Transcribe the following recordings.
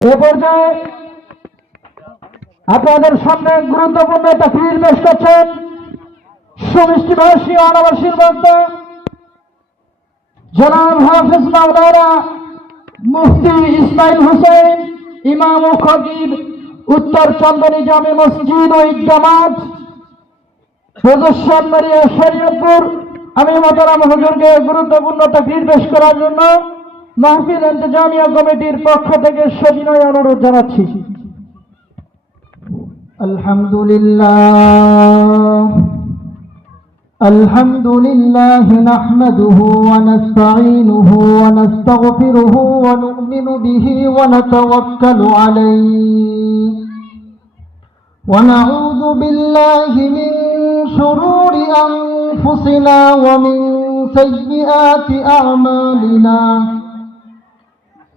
এ পর্যায়ে আপনাদের সামনে গুরুত্বপূর্ণ একটা ফির পেশ করছেন সুমিষ্টি ভাষী অনাবাসীর জনাব হাফিজ মাওলানা মুফতি ইসমাইল হোসেন, ইমাম ও খতিব উত্তর চন্দনী জামে মসজিদ ও ঈদগামাত প্রদর্শন শরীয়তপুর। আমি মোতারাম হুজুরকে গুরুত্বপূর্ণ তাকরির পেশ করার জন্য মাহফিল ইন্তজামিয়া কমিটির পক্ষ থেকে সবিনয় অনুরোধ জানাচ্ছি الحمد لله الحمد لله نحمده ونستعينه ونستغفره ونؤمن به ونتوكل عليه ونعوذ بالله من شرور أنفسنا ومن سيئات أعمالنا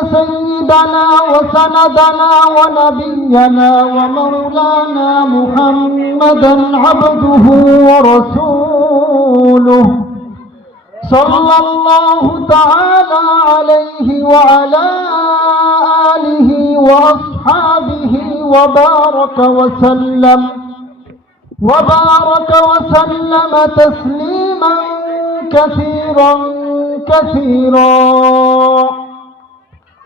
سيدنا وسندنا ونبينا ومولانا محمدا عبده ورسوله. صلى الله تعالى عليه وعلى آله وأصحابه وبارك وسلم. وبارك وسلم تسليما كثيرا كثيرا.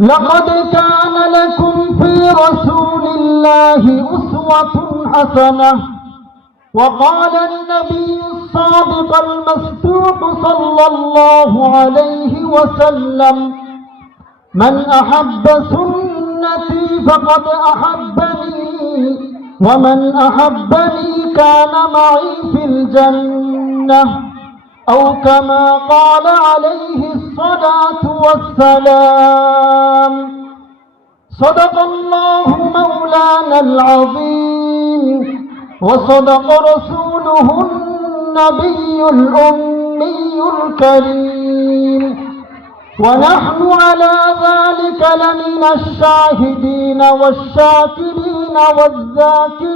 لقد كان لكم في رسول الله أسوة حسنة. وقال النبي الصادق المصدوق صلى الله عليه وسلم من أحب سنتي فقد أحبني ومن أحبني كان معي في الجنة. أو كما قال عليه الصلاة والسلام صدق الله مولانا العظيم وصدق رسوله النبي الأمي الكريم. ونحن على ذلك لمن الشاهدين والشاكرين والذاكرين.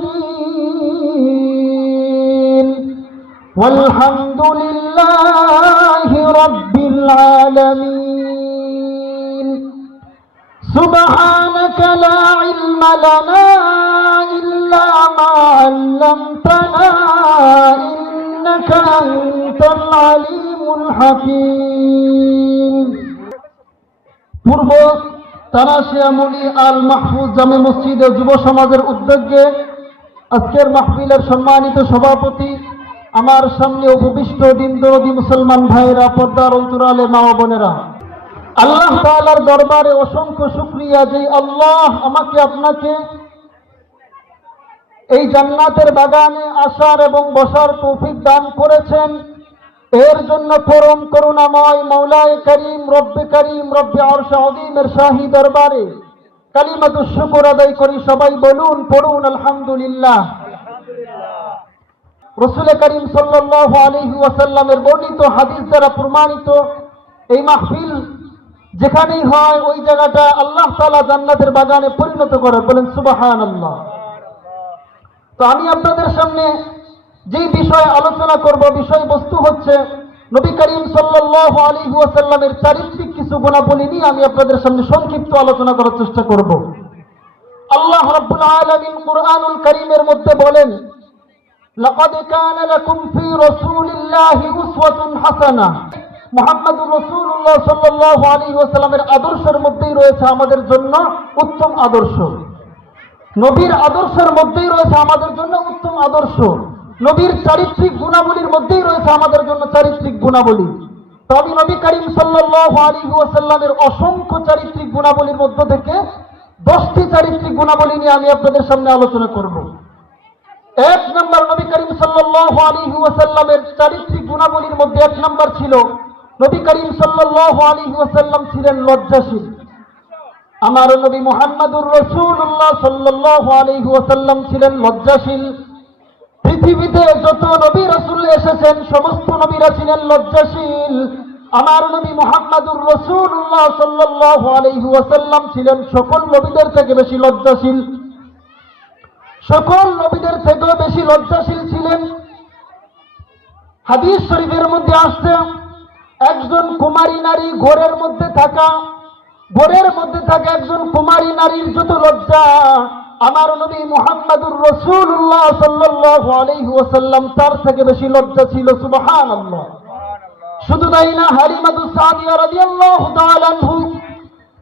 والحمد لله رب العالمين سبحانك لا علم لنا إلا ما علمتنا إنك أنت العليم الحكيم পূর্ব তারাশিয়ামুলি আল মাহফুজ জামে মসজিদ ও যুব সমাজের উদ্যোগে আজকের মাহফিলের সম্মানিত সভাপতি আমার সামনে উপবিষ্ট দিন দরদি মুসলমান ভাইরা, পর্দার অন্তরালে মা বোনেরা, আল্লাহ তাআলার দরবারে অসংখ্য শুক্রিয়া যে আল্লাহ আমাকে আপনাকে এই জান্নাতের বাগানে আসার এবং বসার তৌফিক দান করেছেন। এর জন্য পরম করুণাময় মৌলায় করিম, রব্বে করিম, রব্বে আরশ আযীমের শাহী দরবারে কালিমাতু শুকর আদায় করি। সবাই বলুন, পড়ুন, আলহামদুলিল্লাহ। রসুল করিম সাল্লাল্লাহু আলাইহি ওয়াসাল্লামের বর্ণিত হাদিস দ্বারা প্রমাণিত এই মাহফিল যেখানেই হয়, ওই জায়গাটা আল্লাহ তাআলা জান্নাতের বাগানে পরিণত করে, বলেন সুবহানাল্লাহ। তো আমি আপনাদের সামনে যেই বিষয়ে আলোচনা করব, বিষয়বস্তু হচ্ছে নবী করিম সাল্লাল্লাহু আলাইহি ওয়াসাল্লামের চারিত্রিক কিছু গুণাবলী নিয়ে আমি আপনাদের সামনে সংক্ষিপ্ত আলোচনা করার চেষ্টা করব। আল্লাহ রাব্বুল আলামিন কুরআনুল কারীমের মধ্যে বলেন লাকাদ কানা লাকুম ফি রাসূলিল্লাহি উসওয়াতুন হাসানাহ মুহাম্মদুর রাসূলুল্লাহ সাল্লাল্লাহু আলাইহি ওয়াসাল্লামের আদর্শের মধ্যেই রয়েছে আমাদের জন্য উত্তম আদর্শ। নবীর আদর্শের মধ্যেই রয়েছে আমাদের জন্য উত্তম আদর্শ। নবীর চারিত্রিক গুণাবলীর মধ্যেই রয়েছে আমাদের জন্য চারিত্রিক গুণাবলী। তো আমি নবী করিম সাল্লাল্লাহু আলাইহি ওয়াসাল্লামের অসংখ্য চারিত্রিক গুণাবলীর মধ্য থেকে দশটি চারিত্রিক গুণাবলী নিয়ে আমি আপনাদের সামনে আলোচনা করব। এক নম্বর নবী করিম সাল্লাল্লাহু আলাইহি ওয়াসাল্লামের চারিত্রিক গুণাবলীর মধ্যে এক নম্বর ছিল, নবী করিম সাল্লাল্লাহু আলাইহি ওয়াসাল্লাম ছিলেন লজ্জাশীল। আমার নবী মুহাম্মদুর রসুল্লাহ সাল্লাল্লাহু আলাইহি ওয়াসাল্লাম ছিলেন লজ্জাশীল। পৃথিবীতে যত নবী রাসূল এসেছেন, সমস্ত নবীরা ছিলেন লজ্জাশীল। আমার নবী মুহাম্মদুর রসুল্লাহ সাল্লাল্লাহু আলাইহি ওয়াসাল্লাম ছিলেন সকল নবীদের থেকে বেশি লজ্জাশীল। সকল নবীদের থেকেও বেশি লজ্জাশীল ছিলেন। হাদিস শরীফের মধ্যে আসছে, একজন কুমারী নারী ঘোরের মধ্যে থাকা, ঘোরের মধ্যে থাকা একজন কুমারী নারীর যত লজ্জা, আমার নবী মুহাম্মদুর রসুল্লাহ সাল্লাল্লাহু আলাইহি ওয়াসাল্লাম তার থেকে বেশি লজ্জা ছিল, সুবহানাল্লাহ। শুধু তাই না হালিমাদু সাদিয়া রাদিয়াল্লাহু তাআলা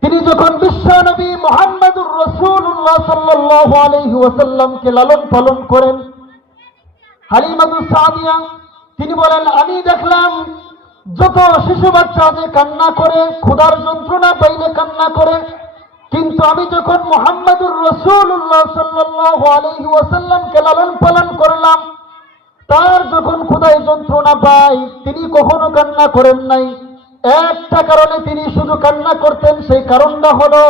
তিনি যখন বিশ্ব নবী মুহাম্মদুর রসুল্লাহ সাল্লাল্লাহু আলাইহি ওয়াসাল্লামকে লালন পালন করেন হালিমাদু সাদিয়া, তিনি বলেন, আমি দেখলাম যত শিশু বাচ্চা যে কান্না করে, ক্ষুধার যন্ত্রণা পাইলে কান্না করে, কিন্তু আমি যখন মোহাম্মদুর রসুল্লাহ সাল্লাল্লাহু আলাইহি ওয়াসাল্লামকে লালন পালন করলাম, তার যখন ক্ষুধায় যন্ত্রণা পাই তিনি কখনো কান্না করেন নাই। একটা কারণে তিনি শুধু কান্না করতেন, সেই কারণটা হলো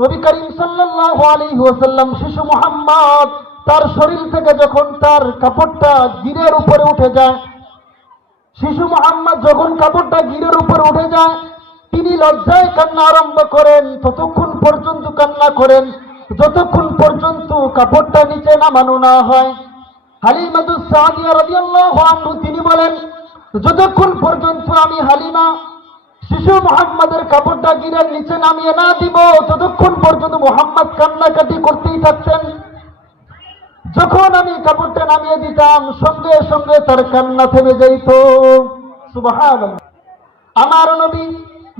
নবী করিম সাল্লাল্লাহু আলাইহি ওয়াসাল্লাম শিশু মুহাম্মদ তার শরীর থেকে যখন তার কাপড়টা গিরের উপরে উঠে যায়, শিশু মোহাম্মদ যখন কাপড়টা গিরের উপরে উঠে যায়, তিনি লজ্জায় কান্না আরম্ভ করেন, ততক্ষণ পর্যন্ত কান্না করেন, যতক্ষণ পর্যন্ত কাপড়টা নিচে নামানো না হয়। হালিমাদু সাদিয়া রাদিয়াল্লাহু আনহু তিনি বলেন যতক্ষণ পর্যন্ত আমি হালিমা শিশু মোহাম্মদের কাপড়টা গিরের নিচে নামিয়ে না দিব, ততক্ষণ পর্যন্ত মোহাম্মদ কান্নাকাটি করতেই থাকতেন। যখন আমি কাপড়টা নামিয়ে দিতাম, সঙ্গে সঙ্গে তার কান্না থেমে যাইত। আমার নবী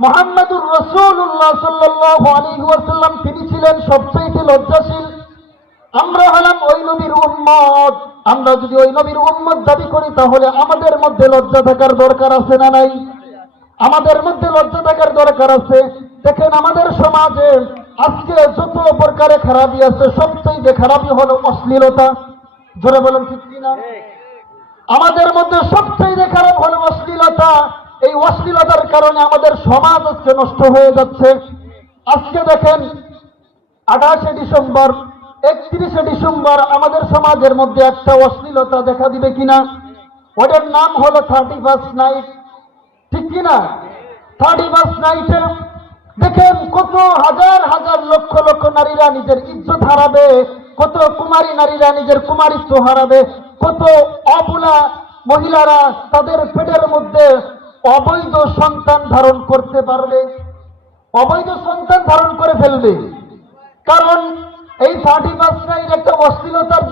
মোহাম্মদুর রসুল্লাহ সাল্লাল্লাহু আলাইহি ওয়াসাল্লাম, তিনি ছিলেন সবচেয়ে লজ্জাশীল। আমরা হলাম ওই নবীর উম্মত। আমরা যদি ওই নবীর উম্মত দাবি করি, তাহলে আমাদের মধ্যে লজ্জা থাকার দরকার আছে না নাই? আমাদের মধ্যে লজ্জা থাকার দরকার আছে। দেখেন, আমাদের সমাজে আজকে যত প্রকারে খারাপই আছে, সবচেয়ে খারাপই হলো অশ্লীলতা। জোরে বলেন ঠিক কিনা? আমাদের মধ্যে সবচেয়ে খারাপ হলো অশ্লীলতা। এই অশ্লীলতার কারণে আমাদের সমাজ আজকে নষ্ট হয়ে যাচ্ছে। আজকে দেখেন, আঠাশে ডিসেম্বর একত্রিশে ডিসেম্বর আমাদের সমাজের মধ্যে একটা অশ্লীলতা দেখা দিবে কিনা? ওটার নাম হলো থার্টি ফার্স্ট নাইট। ঠিক কিনা? থার্টি ফার্স্ট নাইটে দেখেন কত হাজার হাজার লক্ষ লক্ষ নারীরা নিজের ইজ্জত হারাবে, কত কুমারী নারীরা নিজের কুমারিত্ব হারাবে, কত অবলা মহিলারা তাদের পেটের মধ্যে অবৈধ সন্তান ধারণ করতে পারবে। অবৈধ সন্তান ধারণ করে ফেলবে। কারণ এই থার্টি ফার্স্ট নাইট একটা অশ্লীলতার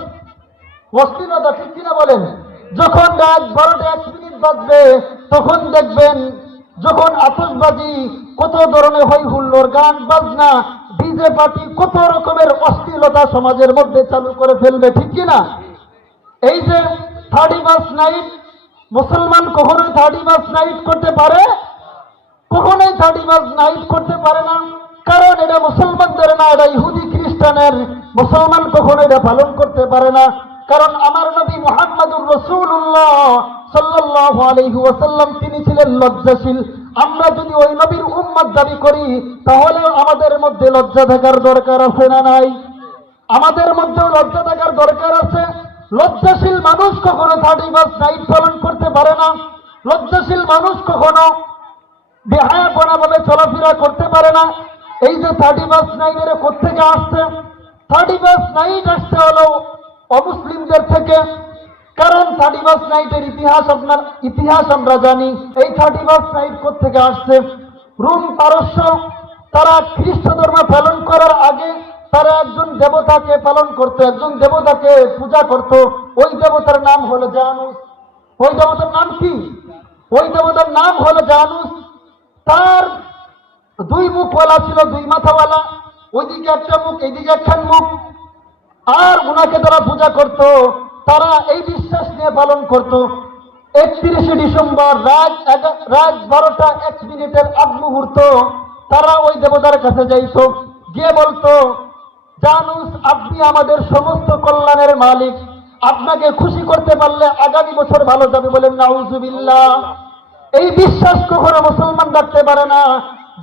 অশ্লীলতা, ঠিক কিনা বলেন? যখন রাত বারোটা এক মিনিট বাজবে, তখন দেখবেন যখন আতসবাজি কত ধরনের হই হুল্লোর গান, বাজনা, ডিজে পার্টি কত রকমের অশ্লীলতা সমাজের মধ্যে চালু করে ফেলবে, ঠিক কিনা? এই যে থার্টি ফার্স্ট নাইট মুসলমান কখনোই থার্টি ফার্স্ট নাইট করতে পারে? কখনোই থার্টি ফার্স্ট নাইট করতে পারে না। কারণ এটা মুসলমানদের না, এটা ইহুদি খ্রিস্টানের, মুসলমান কখনো এটা পালন করতে পারে না। কারণ আমার নবী মোহাম্মদুর রসুল্লাহ সাল্লাল্লাহু আলাইহি ওয়াসাল্লাম, তিনি ছিলেন লজ্জাশীল। আমরা যদি ওই নবীর উম্মত দাবি করি, তাহলে আমাদের মধ্যে লজ্জা থাকার দরকার আছে না নাই? আমাদের মধ্যেও লজ্জা থাকার দরকার আছে। লজ্জাশীল মানুষ কখনো থার্টি ফার্স্ট নাইট পালন করতে পারে না। লজ্জাশীল মানুষ কখনো বেহায়াপনা ভাবে চলাফেরা করতে পারে না। এই যে থার্টি ফার্স্ট নাইটের কোথেকে আসছে? থার্টি ফার্স্ট নাইট আসতে হলো অমুসলিমদের থেকে। কারণ থার্টি ফার্স্ট নাইটের ইতিহাস আপনার, ইতিহাস আমরা জানি। এই থার্টি ফার্স্ট নাইট কোথেকে আসছে? রুম পারস্য, তারা খ্রিস্ট ধর্ম পালন করার আগে তারা একজন দেবতাকে পালন করতো, একজন দেবতাকে পূজা করত। ওই দেবতার নাম হলো জানুস। ওই দেবতার নাম কি? ওই দেবতার নাম হলো জানুস। তার দুই মুখওয়ালা ছিল, দুই মাথাওয়ালা ওইদিকে একটা মুখ এইদিকে একটা মুখ। আর ওনাকে তারা পূজা করত, তারা এই বিশ্বাস নিয়ে পালন করত। একত্রিশে ডিসেম্বর রাত রাত বারোটা এক মিনিটের আগ মুহূর্ত তারা ওই দেবতার কাছে যাইত। গিয়ে বলতো, জানুস, আপনি আমাদের সমস্ত কল্যাণের মালিক। আপনাকে খুশি করতে পারলে আগামী বছর ভালো যাবে বলেন, নাউজুবিল্লাহ। এই বিশ্বাস কখনো মুসলমান রাখতে পারে না।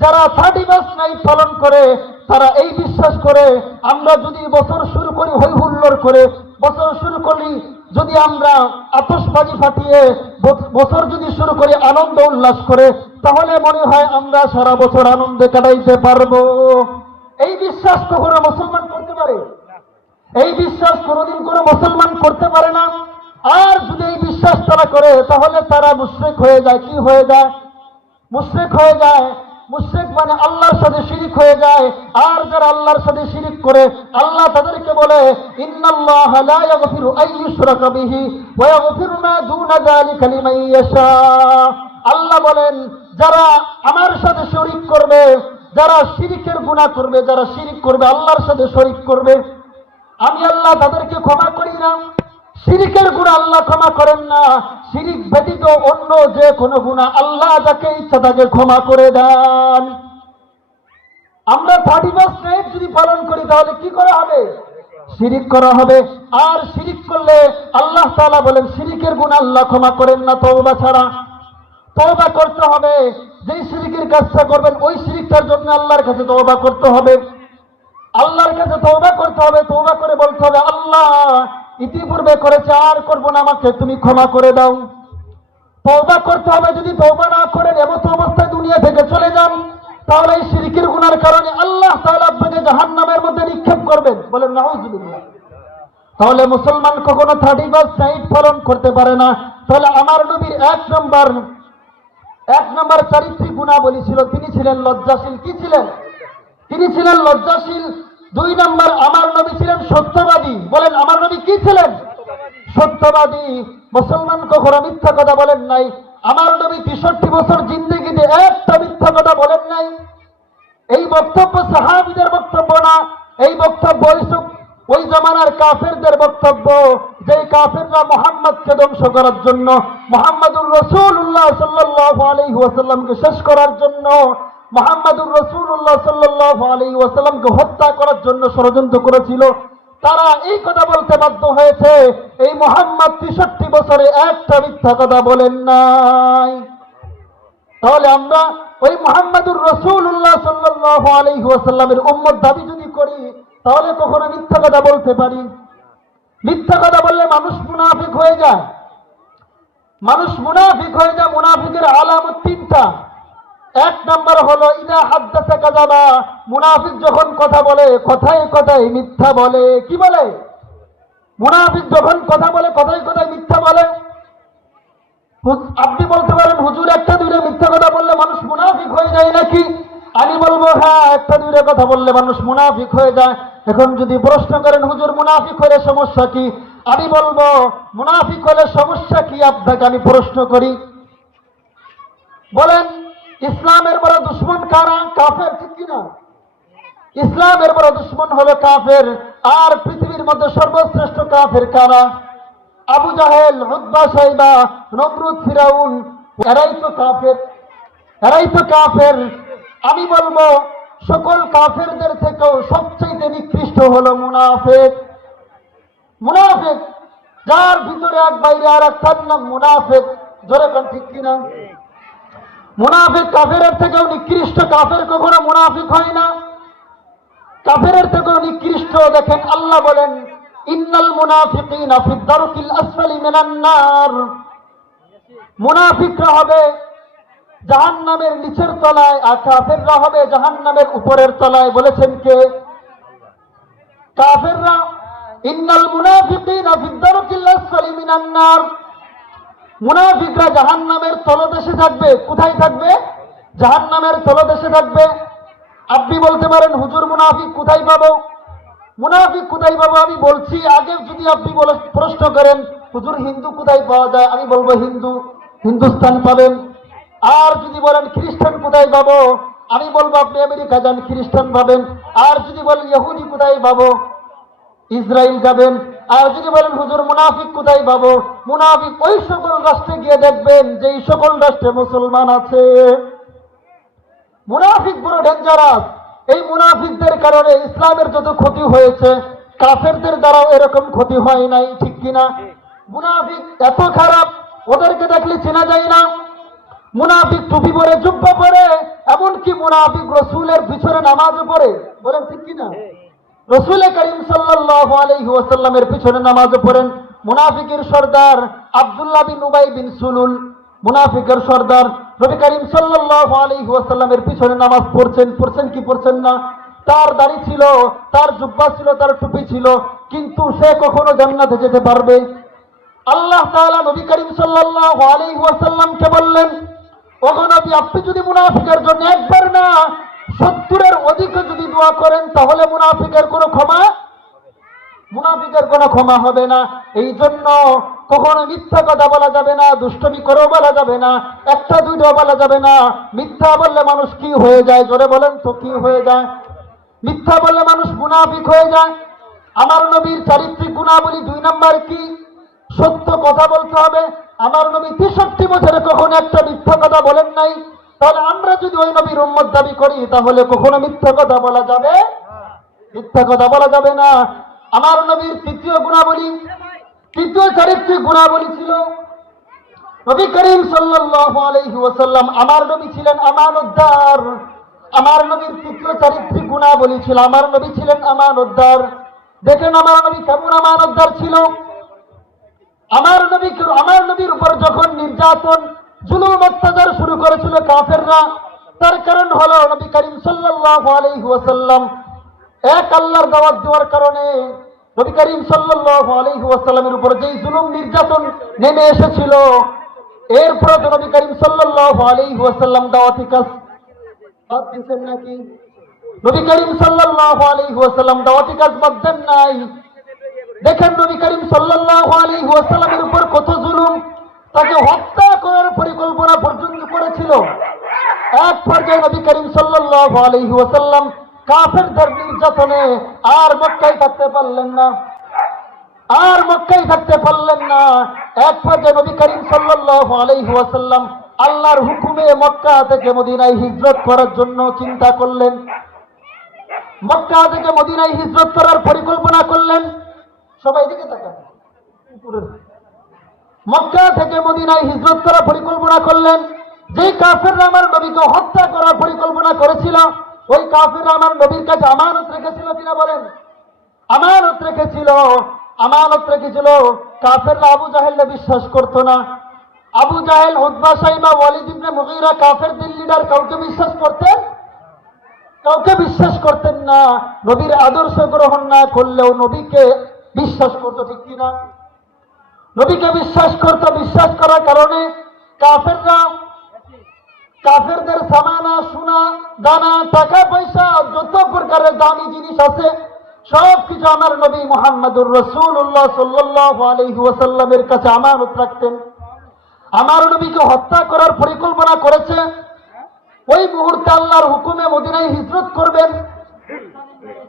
যারা থার্টি বাস নাইট পালন করে, তারা এই বিশ্বাস করে, আমরা যদি বছর শুরু করি হই হুল্লোড় করে, বছর শুরু করি যদি আমরা আতশবাজি ফাটিয়ে বছর যদি শুরু করি আনন্দ উল্লাস করে, তাহলে মনে হয় আমরা সারা বছর আনন্দে কাটাইতে পারব। এই বিশ্বাস কখনো মুসলমান করতে পারে? এই বিশ্বাস কোনোদিন কোনো মুসলমান করতে পারে না। আর যদি এই বিশ্বাস তারা করে, তাহলে তারা মুশরিক হয়ে যায়। কি হয়ে যায়? মুশরিক হয়ে যায়। মুশরিক মানে আল্লাহর সাথে শিরিক হয়ে যায়। আর যারা আল্লাহর সাথে শিরিক করে, আল্লাহ তাদেরকে বলে, ইন্নাল্লাহ লা ইয়াগফিরু আন ইউশরাকা বিহি ওয়া ইয়াগফিরু মা দুনা যালিকা লিমান ইয়াশা। আল্লাহ বলেন, যারা আমার সাথে শরিক করবে, যারা শিরিকের গুনাহ করবে, যারা শিরিক করবে, আল্লাহর সাথে শরিক করবে, আমি আল্লাহ তাদেরকে ক্ষমা করি না। শিরিকের গুণা আল্লাহ ক্ষমা করেন না। শিরিক ব্যতীত অন্য যে কোনো গুণা আল্লাহ যাকে ইচ্ছা তাকে ক্ষমা করে দেন। আমরা থার্টি ফার্স্ট নাইট যদি পালন করি, তাহলে কি করা হবে? শিরিক করা হবে। আর শিরিক করলে আল্লাহ তাআলা বলেন, শিরিকের গুণ আল্লাহ ক্ষমা করেন না, তওবা ছাড়া। তওবা করতে হবে। যেই শিরিকের কাজটা করবেন, ওই শিরিকটার জন্য আল্লাহর কাছে তওবা করতে হবে। আল্লাহর কাছে তওবা করতে হবে। তওবা করে বলতে হবে, আল্লাহ ইতিপূর্বে করেছে, আর করব না আমাকে, তুমি ক্ষমা করে দাও। তওবা করতে হবে, যদি তওবা না করেন, এমত অবস্থায় দুনিয়া থেকে চলে যান, তাহলে এই শিরকির গুনার কারণে আল্লাহ তাআলা আপনাকে জাহান্নামের মধ্যে নিক্ষেপ করবেন। বলেন, নাউজুবিল্লাহ। তাহলে মুসলমান কখনো থার্টি ফার্স্ট নাইট পালন করতে পারে না। তাহলে আমার নবীর এক নম্বর এক নম্বর চারিত্রিক গুণাবলী ছিল, তিনি ছিলেন লজ্জাশীল। কি ছিলেন? তিনি ছিলেন লজ্জাশীল। দুই নম্বর, আমার নবী ছিলেন সত্যবাদী। বলেন, আমার নবী কি ছিলেন? সত্যবাদী। মুসলমান কখনো মিথ্যা কথা বলেন নাই। আমার নবী তেষট্টি বছর জিন্দগিতে একটা মিথ্যা কথা বলেন নাই। এই বক্তব্য সাহাবিদের বক্তব্য না। এই বক্তব্য ওইসব ওই জমানার কাফেরদের বক্তব্য যে কাফেররা মোহাম্মদকে ধ্বংস করার জন্য, মোহাম্মদুর রসুল্লাহ সাল্লাহ আলহি ওয়াসাল্লামকে শেষ করার জন্য মোহাম্মদুর রসুল্লাহ সাল্লাহ আলহি ওয়াসাল্লামকে হত্যা করার জন্য ষড়যন্ত্র করেছিল। তারা এই কথা বলতে বাধ্য হয়েছে, এই মোহাম্মদ তেষট্টি বছরে একটা মিথ্যা কথা বলেন নাই। তাহলে আমরা ওই মোহাম্মদুর রসুল্লাহ সাল্লাহ আলহি ওয়াসাল্লামের উম্মত দাবি যদি করি, তাহলে কখনো মিথ্যা কথা বলতে পারি। মিথ্যা কথা বললে মানুষ মুনাফিক হয়ে যায়। মানুষ মুনাফিক হয়ে যায়, মুনাফিকের আলামত তিনটা। এক নম্বর হলো, ইদা হাদ্দাসা কাজাবা মুনাফিক যখন কথা বলে, কথায় কথায় মিথ্যা বলে। কি বলে? মুনাফিক যখন কথা বলে, কথায় কথায় মিথ্যা বলে। আপনি বলতে পারেন, হুজুর, একটা দুইটা মিথ্যা কথা বললে মানুষ মুনাফিক হয়ে যায় নাকি? আমি বলব হ্যাঁ একটা দুইটা কথা বললে মানুষ মুনাফিক হয়ে যায়। এখন যদি প্রশ্ন করেন, হুজুর, মুনাফিক হলে সমস্যা কি? আমি বলব, মুনাফিক হলে সমস্যা কি আপনাকে? আমি প্রশ্ন করি। বলেন ইসলামের বড় দুশ্মন কারা? কাফের ঠিক কিনা? ইসলামের বড় দুশ্মন হলো কাফের। আর পৃথিবীর মধ্যে সর্বশ্রেষ্ঠ কাফের কারা? আবু জাহেল হুদ্বা সাইবা, নমরুদ, ফিরাউন, এরাই তো কাফের। এরাই তো কাফের। আমি বলব, সকল কাফেরদের থেকেও সবচেয়ে নিকৃষ্ট হলো মুনাফেক। মুনাফেক, যার ভিতরে এক বাইরে আর এক তার নাম মুনাফেক। জোরে ঠিক কিনা? মুনাফিক কাফেরের থেকেও নিকৃষ্ট কাফের কখনো মুনাফিক হয় না। কাফেরের থেকেও নিকৃষ্ট দেখেন আল্লাহ বলেন, ইন্নাল মুনাফিকিনা ফি দারকিল আসফালি মিনান মুনাফিকরা হবে জাহান্নামের নিচের তলায় আর কাফেররা হবে জাহান্নামের উপরের তলায় বলেছেন কে? কাফেররা, ইন্নাল মুনাফিকিনা ফি দারকিল আসফালি মিনান মুনাফিকরা জাহান্নামের তলদেশে থাকবে। কোথায় থাকবে? জাহান্নামের তলদেশে থাকবে। আপনি বলতে পারেন, হুজুর মুনাফিক কোথায় পাবো? মুনাফিক কোথায় পাবো? আমি বলছি, আগে যদি আপনি প্রশ্ন করেন, হুজুর, হিন্দু কোথায় পাওয়া যায়? আমি বলব, হিন্দু। হিন্দুস্তান পাবেন। আর যদি বলেন, খ্রিস্টান কোথায় পাবো? আমি বলব, আপনি আমেরিকা যান, খ্রিস্টান পাবেন। আর যদি বলেন, ইহুদি কোথায় পাবো? ইসরায়েল যাবেন। আর যদি বলেন, হুজুর, মুনাফিক কোথায় পাবো? মুনাফিক ওই সকল রাষ্ট্রে গিয়ে দেখবেন যে এই সকল রাষ্ট্রে মুসলমান আছে। মুনাফিক বড় ডেঞ্জারাস এই মুনাফিকদের কারণে ইসলামের যত ক্ষতি হয়েছে, কাফেরদের দ্বারাও এরকম ক্ষতি হয় নাই, ঠিক কিনা? মুনাফিক এত খারাপ, ওদেরকে দেখলে চেনা যায় না। মুনাফিক টুপি পরে, জুব্বা পরে, এমনকি মুনাফিক রসুলের পিছনে নামাজও পড়ে। বলেন, ঠিক কিনা? রসুল করিম আলাইহি ওয়াসাল্লামের পিছনে নামাজও পড়েন মুনাফিকের সর্দার আব্দুল্লাহ বিন উবাই বিন সুলুল। মুনাফিকের সর্দার করিম আলাইহি ওয়াসাল্লামের পিছনে নামাজ পড়ছেন পড়ছেন কি পড়ছেন না? তার দাড়ি ছিল, তার জুব্বা ছিল, তার টুপি ছিল, কিন্তু সে কখনো জান্নাতে যেতে পারবে? আল্লাহ তাআলা নবী করিম সাল্লাল্লাহু আলাইহি ওয়াসাল্লামকে বললেন, ওগো নবী, আপনি যদি মুনাফিকের জন্য একবার না সত্তরের অধিক দোয়া করেন, তাহলে মুনাফিকের কোনো ক্ষমা মুনাফিকের কোনো ক্ষমা হবে না। এই জন্য কখনো মিথ্যা কথা বলা যাবে না, দুষ্টমি করেও বলা যাবে না, একটা দুইটাও বলা যাবে না। মিথ্যা বললে মানুষ কি হয়ে যায়? জোরে বলেন তো, কি হয়ে যায়? মিথ্যা বললে মানুষ মুনাফিক হয়ে যায়। আমার নবীর চারিত্রিক গুণাবলী দুই নাম্বার কি? সত্য কথা বলতে হবে। আমার নবী তেষট্টি বছরে কখনো একটা মিথ্যা কথা বলেন নাই। তাহলে আমরা যদি ওই নবীর উম্মত দাবি করি, তাহলে কখনো মিথ্যা কথা বলা যাবে? মিথ্যা কথা বলা যাবে না। আমার নবীর তৃতীয় গুণাবলী, তৃতীয় চারিত্রিক গুণাবলী ছিল। নবী করিম সাল্লাল্লাহু আলাইহি ওয়াসাল্লাম আমার নবী ছিলেন আমানতদার আমার নবীর তৃতীয় চারিত্রিক গুণাবলী ছিল, আমার নবী ছিলেন আমানতদার দেখেন আমার নবী কেমন আমানতদার ছিল। আমার নবী আমার নবীর উপর যখন নির্যাতন জুলুম অত্যাচার শুরু করেছিল কাফেররা। তার কারণ হলো নবী করিম সাল্লাল্লাহু আলাইহি ওয়াসাল্লাম এক আল্লাহর দাওয়াত দেওয়ার কারণে নবী করিম সাল্লাল্লাহু আলাইহি ওয়াসাল্লামের উপর যেই জুলুম নির্যাতন নেমে এসেছিল, এরপরে তো নবী করিম সাল্লাল্লাহু আলাইহি ওয়াসাল্লাম দাওয়াতি কাজ নাকি? নবী করিম ওয়াসাল্লাম দাওয়াতি কাজ বাদ দেন নাই। দেখেন নবী করিম সাল্লাল্লাহু আলাইহি ওয়াসাল্লামের উপর কত জুলুম তাকে হত্যা করার পরিকল্পনা পর্যন্ত করেছিল। এক পর্যায়ে নবী করিম সাল্লাল্লাহু আলাইহি ওয়াসাল্লাম কাফেরদের নির্যাতনে আর মক্কায় থাকতে পারলেন না। আর মক্কায় থাকতে পারলেন না। এক পর্যায়ে নবী করিম সাল্লাল্লাহু আলাইহি ওয়াসাল্লাম আল্লাহর হুকুমে মক্কা থেকে মদিনায় হিজরত করার জন্য চিন্তা করলেন। মক্কা থেকে মদিনায় হিজরত করার পরিকল্পনা করলেন। সবাই দিকে তাকান। মক্কা থেকে মদিনায় হিজরত করার পরিকল্পনা করলেন। যে কাফেররা আমার নবীকে হত্যা করার পরিকল্পনা করেছিল, ওই কাফেররা আমার নবীর কাছে আমানত রেখেছিল কিনা বলেন? আমানত রেখেছিল আমানত রেখেছিল। কাফেররা আবু জাহেলকে বিশ্বাস করতো না। আবু জাহেল উদ্বা সাইবা ওয়ালিদ ইবনে মুগীরা কাফেরদের লিডার কাউকে বিশ্বাস করতেন কাউকে বিশ্বাস করতেন না। নবীর আদর্শ গ্রহণ না করলেও নবীকে বিশ্বাস করতো ঠিক কিনা? নবীকে বিশ্বাস করতো, বিশ্বাস করার কারণে কাফেররা কাফেরদের সামানা, সোনা, দানা, টাকা, পয়সা, যত প্রকারের দামি জিনিস আছে সব কিছু আমার নবী মোহাম্মদুর রসুল্লাহ সাল্লাহ আলহি ওয়াসাল্লামের কাছে আমানত রাখতেন। আমার নবীকে হত্যা করার পরিকল্পনা করেছে। ওই মুহূর্তে আল্লাহর হুকুমে মদিনায় হিজরত করবেন।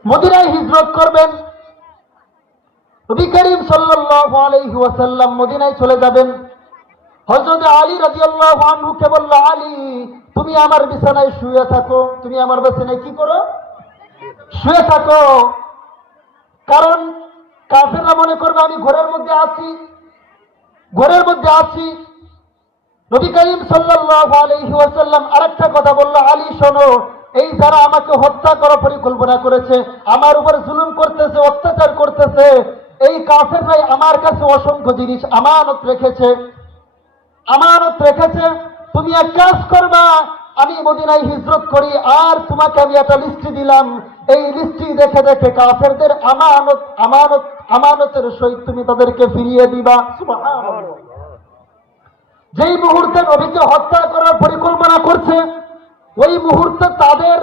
মদিনায় হিজরত করবেন। নবী করিম আলাইহি ওয়াসাল্লাম মদিনায় চলে যাবেন। হযরত আলী রাদিয়াল্লাহু আনহুকে বলল, আলী, তুমি আমার বিছানায় শুয়ে থাকো। তুমি আমার বিছানায় কি করো? শুয়ে থাকো। কারণ কাফেররা মনে করবে আমি ঘরের মধ্যে আছি। ঘরের মধ্যে আছি। নবী করিম সাল্লাল্লাহু আলাইহি ওয়াসাল্লাম আরেকটা কথা বলল, আলী, শোনো, এই যারা আমাকে হত্যা করার পরিকল্পনা করেছে, আমার উপর জুলুম করতেছে, অত্যাচার করতেছে এই কাফেররাই আমার কাছে অসংখ্য জিনিস আমানত রেখেছে। আমানত রেখেছে। তুমি এক কাজ করবা আমি মদিনায় হিজরত করি আর তোমাকে আমি একটা লিস্টি দিলাম। এই লিস্টি দেখে দেখে কাফেরদের আমানত আমানত আমানতের সহিত তুমি তাদেরকে ফিরিয়ে দিবা। যেই মুহূর্তে নবীকে হত্যা করার পরিকল্পনা করছে ওই মুহূর্তে তাদের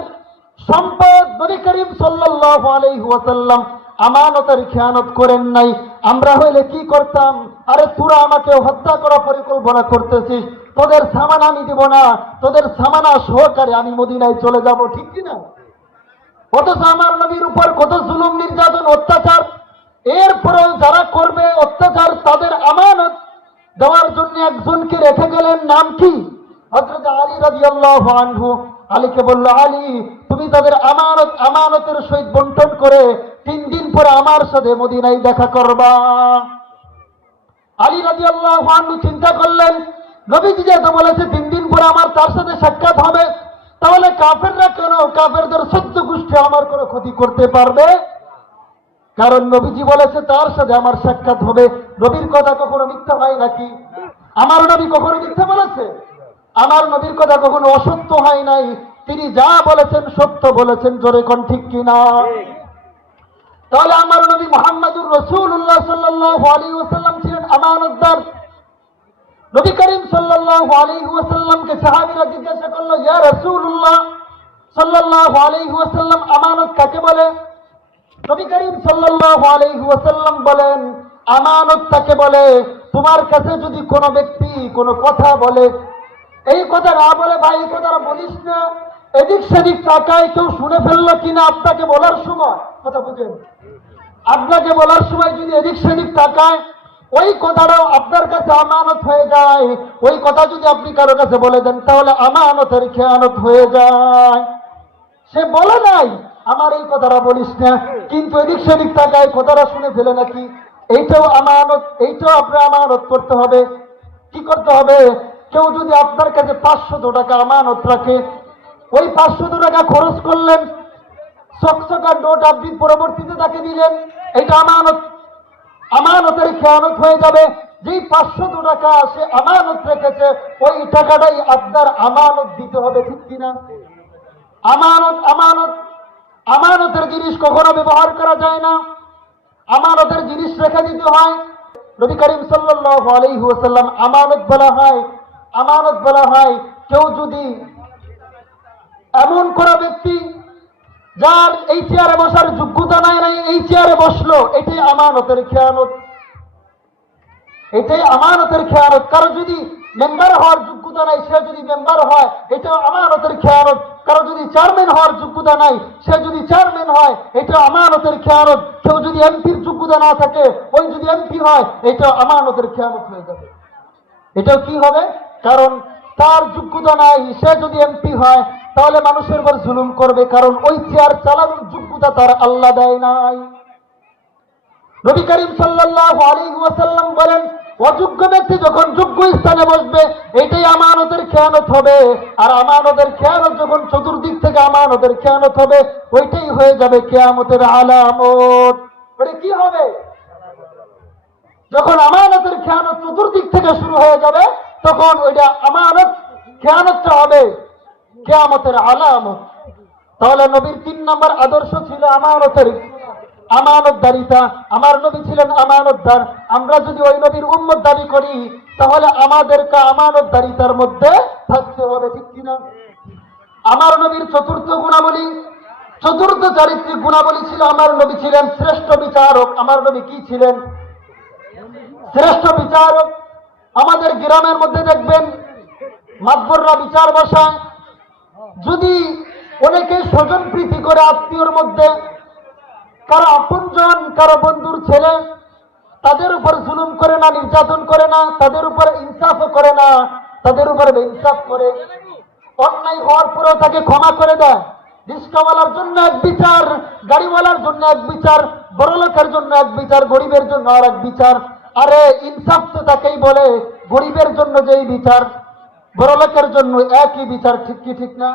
সম্পদ নবী করিম সাল্লাল্লাহু আলাইহি ওয়াসাল্লাম আমানতের খেয়ানত করেন নাই। আমরা হইলে কি করতাম? আরে তোরা আমাকে হত্যা করা পরিকল্পনা করতেছিস। তোদের সামান আমি দিব না। তোদের সামানা সহকারে আমি মদিনায় চলে যাব, ঠিক কি না? অথচ আমার নবীর উপর কত জুলুম, নির্যাতন, অত্যাচার। এরপরেও যারা করবে অত্যাচার, তাদের আমানত দেওয়ার জন্য একজনকে রেখে গেলেন। নাম কি? হজরত আলী রাদিয়াল্লাহু আনহু। আলীকে বলল, আলী, তুমি তাদের আমানত, আমানতের সহিত বন্টন করে তিন দিন পরে আমার সাথে মদিনায় দেখা করবা। আলী রাজি আল্লাহ চিন্তা করলেন, নবীজি যেহেতু বলেছে তিন দিন পরে আমার তার সাথে সাক্ষাৎ হবে, তাহলে কাফেররা কেন কাফেরদের সত্য গোষ্ঠী আমার কোনো ক্ষতি করতে পারবে? কারণ নবীজি বলেছে তার সাথে আমার সাক্ষাৎ হবে। নবীর কথা কখনো মিথ্যা হয় নাকি? আমার নবী কখনো মিথ্যা বলেছে? আমার নবীর কথা কখনো অসত্য হয় নাই? তিনি যা বলেছেন সত্য বলেছেন, জোরে কোন ঠিক কিনা? তাহলে আমার নবী মোহাম্মদুর রসুল্লাহ সাল্লাহ আলী ওসাল্লাম ছিলেন আমানতদার। নবী করিম সাল্লাহ আলী ওসাল্লামকে সাহাবিরা জিজ্ঞাসা করল, ইয়া রসুল্লাহ সাল্লাহ আলী ওসাল্লাম আমানত কাকে বলে? নবী করিম সাল্লাহ আলী ওসাল্লাম বলেন, আমানত তাকে বলে? তোমার কাছে যদি কোনো ব্যক্তি কোনো কথা বলে, এই কথা না বলে ভাই, এই কথাটা বলিস না। এদিক সেদিক তাকায় কেউ শুনে ফেলল কিনা আপনাকে বলার সময়? কথা বুঝেন? আপনাকে বলার সময় যদি এদিক সেদিক তাকায়, ওই কথাটাও আপনার কাছে আমানত হয়ে যায়। ওই কথা যদি আপনি কারও কাছে বলে দেন, তাহলে আমানতের খেয়ানত হয়ে যায়। সে বলে নাই, আমার এই কথাটা বলিস না। কিন্তু এদিক সেদিক তাকায়, কথাটা শুনে ফেলে নাকি? এইটাও আমানত, এইটাও আপনার আমানত করতে হবে। কি করতে হবে? কেউ যদি আপনার কাছে পাঁচশত টাকা আমানত রাখে ওই পাঁচশত টাকা খরচ করলেন, চকচকা নোট আপনি পরবর্তীতে তাকে দিলেন, এটা আমানত। আমানতের খেয়ানত হয়ে যাবে। যেই পাঁচশত টাকা সে আমানত রেখেছে, ওই টাকাটাই আপনার আমানত দিতে হবে, ঠিক কিনা? আমানত আমানত, আমানতের জিনিস কখনো ব্যবহার করা যায় না। আমানতের জিনিস রেখে দিতে হয়। নবী করিম সাল্লাল্লাহু আলাইহি আমানত বলা হয়, আমানত বলা হয়, কেউ যদি এমন কোন ব্যক্তি যার এই চেয়ারে বসার যোগ্যতা নাই নাই, এই চেয়ারে বসল, এটাই আমানতের খেয়ানত। এটাই আমানতের খেয়ানত। কারও যদি মেম্বার হওয়ার যোগ্যতা নাই, সে যদি মেম্বার হয়, এটাও আমানতের খেয়ানত। কারও যদি চেয়ারম্যান হওয়ার যোগ্যতা নাই, সে যদি চেয়ারম্যান হয় এটা আমানতের খেয়ানত। কেউ যদি এমপির যোগ্যতা না থাকে, ওই যদি এমপি হয়, এটাও আমানতের খেয়ানত হয়ে যাবে। এটাও কি হবে? কারণ তার যোগ্যতা নাই, সে যদি এমপি হয় তাহলে মানুষের উপর জুলুম করবে, কারণ ওই চেয়ার চালানোর যোগ্যতা তার আল্লাহ দেয় নাই। নবী করিম ওয়াসাল্লাম বলেন, অযোগ্য ব্যক্তি যখন যোগ্য স্থানে বসবে, এটাই আমানতের খেয়ানত হবে। আর আমানতের খেয়ানত যখন চতুর্দিক থেকে আমানতের খেয়ানত হবে, ওইটাই হয়ে যাবে কেয়ামতের আলামত। কি হবে? যখন আমানতের খেয়ানত চতুর্দিক থেকে শুরু হয়ে যাবে, তখন ওইটা আমানত, খেয়ানতটা হবে। কেয়ামতের আলামত তাহলে নবীর তিন নম্বর আদর্শ ছিল আমানতের। আমানতদারিতা। আমার নবী ছিলেন আমানতদার। আমরা যদি ওই নবীর উম্মত দাবি করি, তাহলে আমাদেরকে আমানতদারিতার মধ্যে থাকতে হবে, ঠিক কিনা? আমার নবীর চতুর্থ গুণাবলী, চতুর্থ চারিত্রিক গুণাবলী ছিল আমার নবী ছিলেন শ্রেষ্ঠ বিচারক। আমার নবী কি ছিলেন? শ্রেষ্ঠ বিচারক। আমাদের গ্রামের মধ্যে দেখবেন, মাতবররা বিচার বসায়। যদি অনেকে স্বজন প্রীতি করে আত্মীয়র মধ্যে, কারও আপনজন, কারও বন্ধুর ছেলে, তাদের উপর জুলুম করে না, নির্যাতন করে না, তাদের উপর ইনসাফও করে না, তাদের উপর ইনসাফ করে, অন্যায় হওয়ার পরেও তাকে ক্ষমা করে দেয়। রিক্সাওয়ালার জন্য এক বিচার, গাড়িওয়ালার জন্য এক বিচার বড় লোকের জন্য এক বিচার, গরিবের জন্য আর এক বিচার। আরে, ইনসাফ তো তাকেই বলে, গরিবের জন্য যেই বিচার। বড় লোকের জন্য একই বিচার ঠিক কি ঠিক না?